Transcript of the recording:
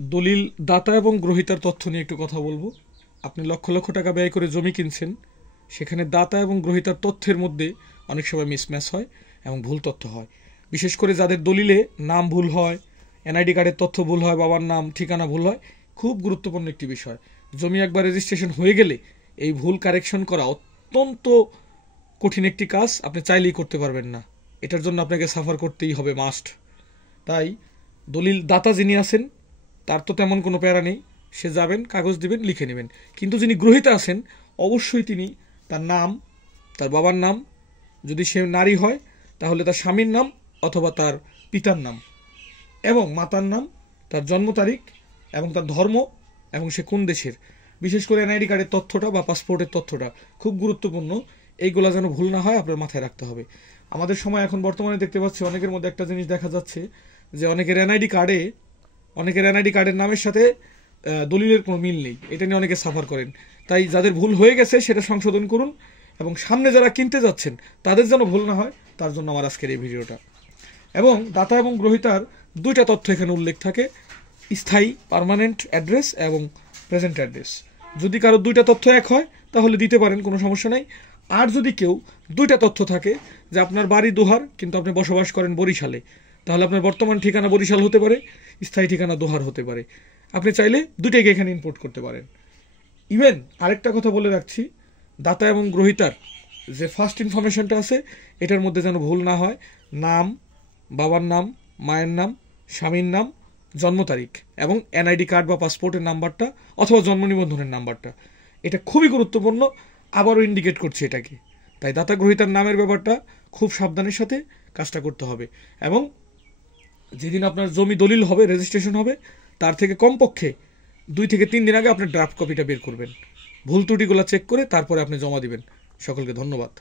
দলিল দাতা এবং গ্রহীতার তথ্য নিয়ে একটু কথা বলবো। আপনি লক্ষ লক্ষ টাকা ব্যয় করে জমি কিনছেন, সেখানে দাতা এবং গ্রহীতার তথ্যের মধ্যে অনেক সময় মিসম্যাচ হয় এবং ভুল তথ্য হয়। বিশেষ করে যাদের দলিলে নাম ভুল হয়, এনআইডি কার্ডের তথ্য ভুল হয়, বাবার নাম ঠিকানা ভুল হয়, খুব গুরুত্বপূর্ণ একটি বিষয়। জমি একবার রেজিস্ট্রেশন হয়ে গেলে এই ভুল কারেকশন করা অত্যন্ত কঠিন একটি কাজ, আপনি চাইলেই করতে পারবেন না। এটার জন্য আপনাকে সাফার করতেই হবে, মাস্ট। তাই দলিল দাতা যিনি আছেন তার তো তেমন কোনো প্যারা নেই, সে যাবেন, কাগজ দিবেন, লিখে নেবেন। কিন্তু যিনি গ্রহীতা আছেন অবশ্যই তিনি তার নাম, তার বাবার নাম, যদি সে নারী হয় তাহলে তার স্বামীর নাম অথবা তার পিতার নাম এবং মাতার নাম, তার জন্ম তারিখ এবং তার ধর্ম এবং সে কোন দেশের, বিশেষ করে এনআইডি কার্ডের তথ্যটা বা পাসপোর্টের তথ্যটা খুব গুরুত্বপূর্ণ। এইগুলা যেন ভুল না হয় আপনার মাথায় রাখতে হবে। আমাদের সময় এখন বর্তমানে দেখতে পাচ্ছি অনেকের মধ্যে একটা জিনিস দেখা যাচ্ছে যে অনেকের এনআইডি কার্ডের নামের সাথে দলিলের কোনো মিল নেই। এটা নিয়ে অনেকে সাফার করেন। তাই যাদের ভুল হয়ে গেছে সেটা সংশোধন করুন এবং সামনে যারা কিনতে যাচ্ছেন তাদের যেন ভুল না হয়, তার জন্য আমার আজকের এই ভিডিওটা। এবং দাতা এবং গ্রহীতার দুইটা তথ্য এখানে উল্লেখ থাকে, স্থায়ী পার্মানেন্ট অ্যাড্রেস এবং প্রেজেন্ট অ্যাড্রেস। যদি কারো দুইটা তথ্য এক হয় তাহলে দিতে পারেন, কোনো সমস্যা নাই। আর যদি কেউ দুইটা তথ্য থাকে যে আপনার বাড়ি দোহার কিন্তু আপনি বসবাস করেন বরিশালে, তাহলে আপনার বর্তমান ঠিকানা বরিশাল হতে পারে, স্থায়ী ঠিকানা দোহার হতে পারে। আপনি চাইলে দুইটাকে এখানে ইম্পোর্ট করতে পারেন। ইভেন আরেকটা কথা বলে রাখছি, দাতা এবং গ্রহীতার যে ফার্স্ট ইনফরমেশনটা আছে এটার মধ্যে যেন ভুল না হয়। নাম, বাবার নাম, মায়ের নাম, স্বামীর নাম, জন্ম তারিখ এবং এনআইডি কার্ড বা পাসপোর্টের নাম্বারটা অথবা জন্ম নিবন্ধনের নাম্বারটা, এটা খুবই গুরুত্বপূর্ণ। আবারও ইন্ডিকেট করছে এটাকে। তাই দাতা গ্রহীতার নামের ব্যাপারটা খুব সাবধানের সাথে কাজটা করতে হবে। এবং যেদিন আপনার জমি দলিল হবে, রেজিস্ট্রেশন হবে, তার থেকে কমপক্ষে 2 থেকে 3 দিন আগে আপনার ড্রাফট কপিটা বের করবেন। ভুল ত্রুটিগুলো চেক করে তারপরে আপনি জমা দিবেন। সকলকে ধন্যবাদ।